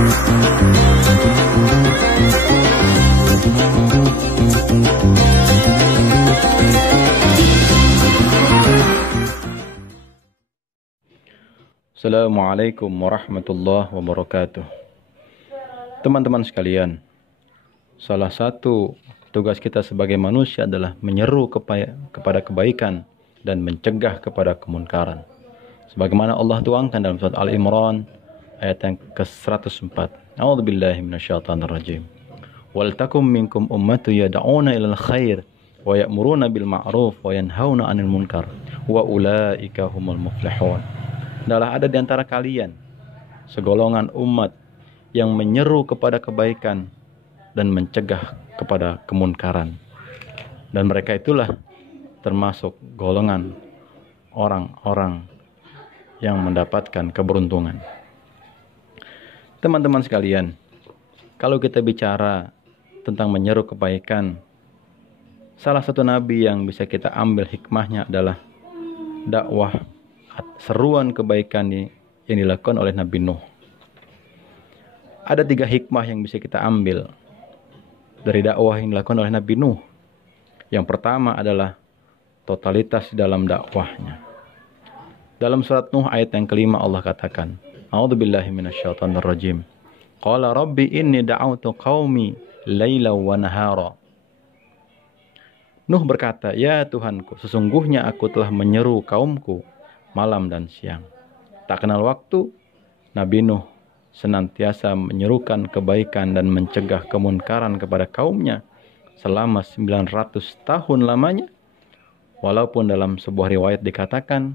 Assalamualaikum warahmatullahi wabarakatuh. Teman-teman sekalian, salah satu tugas kita sebagai manusia adalah menyeru kepada kebaikan dan mencegah kepada kemunkaran. Sebagaimana Allah tuangkan dalam surat Al-Imran ayat yang ke-104. A'udzubillahi minasyaitonirrajim. Wal takum minkum ummatun yad'una ilal khair wa ya'muruna bil ma'ruf wa yanhauna 'anil munkar wa ulaika humul muflihun. Adalah ada di antara kalian segolongan umat yang menyeru kepada kebaikan dan mencegah kepada kemunkaran. Dan mereka itulah termasuk golongan orang-orang yang mendapatkan keberuntungan. Teman-teman sekalian, kalau kita bicara tentang menyeru kebaikan, salah satu nabi yang bisa kita ambil hikmahnya adalah dakwah seruan kebaikan yang dilakukan oleh Nabi Nuh. Ada 3 hikmah yang bisa kita ambil dari dakwah yang dilakukan oleh Nabi Nuh. Yang pertama adalah totalitas dalam dakwahnya. Dalam surat Nuh ayat yang kelima Allah katakan, A'udzubillahi minasyaitonirrajim. Qala rabbi inni da'autu qaumi laila wa nahara. Nuh berkata, ya Tuhanku, sesungguhnya aku telah menyeru kaumku malam dan siang. Tak kenal waktu, Nabi Nuh senantiasa menyerukan kebaikan dan mencegah kemunkaran kepada kaumnya selama 900 tahun lamanya. Walaupun dalam sebuah riwayat dikatakan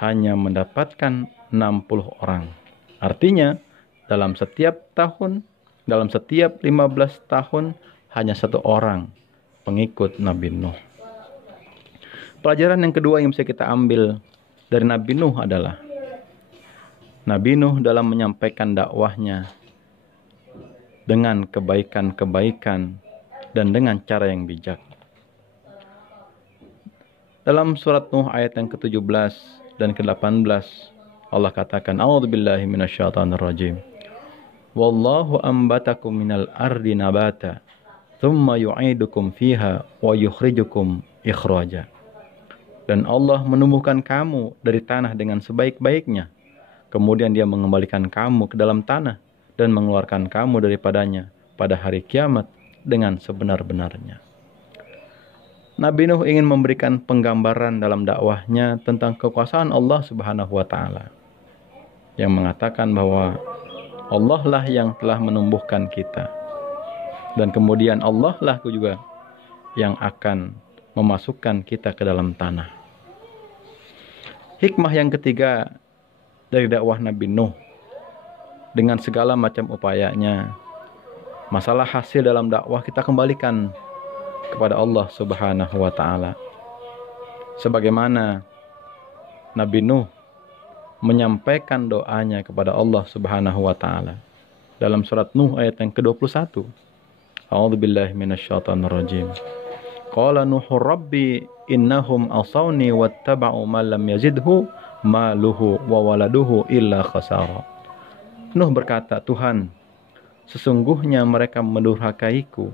hanya mendapatkan 60 orang. Artinya dalam setiap 15 tahun hanya 1 orang pengikut Nabi Nuh. Pelajaran yang kedua yang bisa kita ambil dari Nabi Nuh adalah Nabi Nuh dalam menyampaikan dakwahnya dengan kebaikan-kebaikan dan dengan cara yang bijak. Dalam surat Nuh ayat yang ke-17 dan ke-18 Allah katakan, A'udzubillahi minasyaitonirrajim. Wallahu ambatakum minal ardi nabata thumma yu'idukum fiha wa yukhrijukum ikhraja. Dan Allah menumbuhkan kamu dari tanah dengan sebaik-baiknya. Kemudian dia mengembalikan kamu ke dalam tanah dan mengeluarkan kamu daripadanya pada hari kiamat dengan sebenar-benarnya. Nabi Nuh ingin memberikan penggambaran dalam dakwahnya tentang kekuasaan Allah Subhanahu wa taala, yang mengatakan bahwa Allah lah yang telah menumbuhkan kita. Dan kemudian Allah lah juga yang akan memasukkan kita ke dalam tanah. Hikmah yang ketiga dari dakwah Nabi Nuh, dengan segala macam upayanya, masalah hasil dalam dakwah kita kembalikan kepada Allah Subhanahu wa taala. Sebagaimana Nabi Nuh menyampaikan doanya kepada Allah Subhanahu wa taala dalam surat Nuh ayat yang ke-21. A'udzubillahi minasyaitonirrajim. Qala Nuhur rabbi innahum asawni wattaba'u ma lam yazidhu maluhu wa waladuhu illa khasara. Nuh berkata, Tuhan, sesungguhnya mereka mendurhakaiku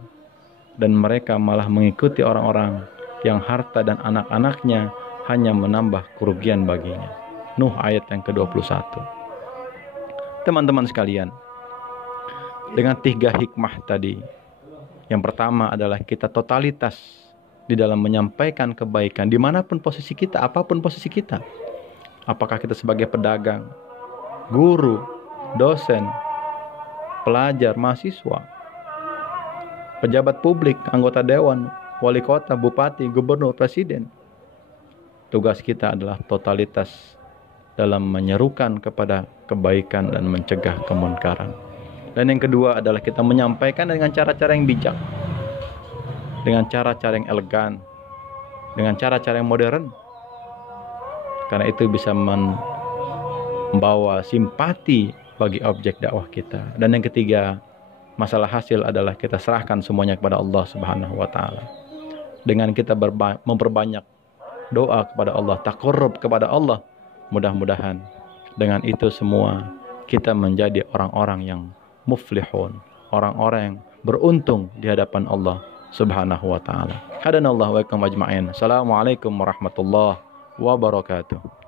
dan mereka malah mengikuti orang-orang yang harta dan anak-anaknya hanya menambah kerugian baginya. Nuh ayat yang ke-21. Teman-teman sekalian, dengan 3 hikmah tadi, yang pertama adalah kita totalitas di dalam menyampaikan kebaikan dimanapun posisi kita, apapun posisi kita. Apakah kita sebagai pedagang, guru, dosen, pelajar, mahasiswa, pejabat publik, anggota dewan, wali kota, bupati, gubernur, presiden. Tugas kita adalah totalitas dalam menyerukan kepada kebaikan dan mencegah kemunkaran. Dan yang kedua adalah kita menyampaikan dengan cara-cara yang bijak, dengan cara-cara yang elegan, dengan cara-cara yang modern. Karena itu bisa membawa simpati bagi objek dakwah kita. Dan yang ketiga, masalah hasil adalah kita serahkan semuanya kepada Allah Subhanahu wa taala. Dengan kita memperbanyak doa kepada Allah, taqarrub kepada Allah, mudah-mudahan dengan itu semua kita menjadi orang-orang yang muflihun, orang-orang yang beruntung di hadapan Allah Subhanahu wa taala. Hadanallahu wa iyyakum ajma'in. Assalamualaikum warahmatullahi wabarakatuh.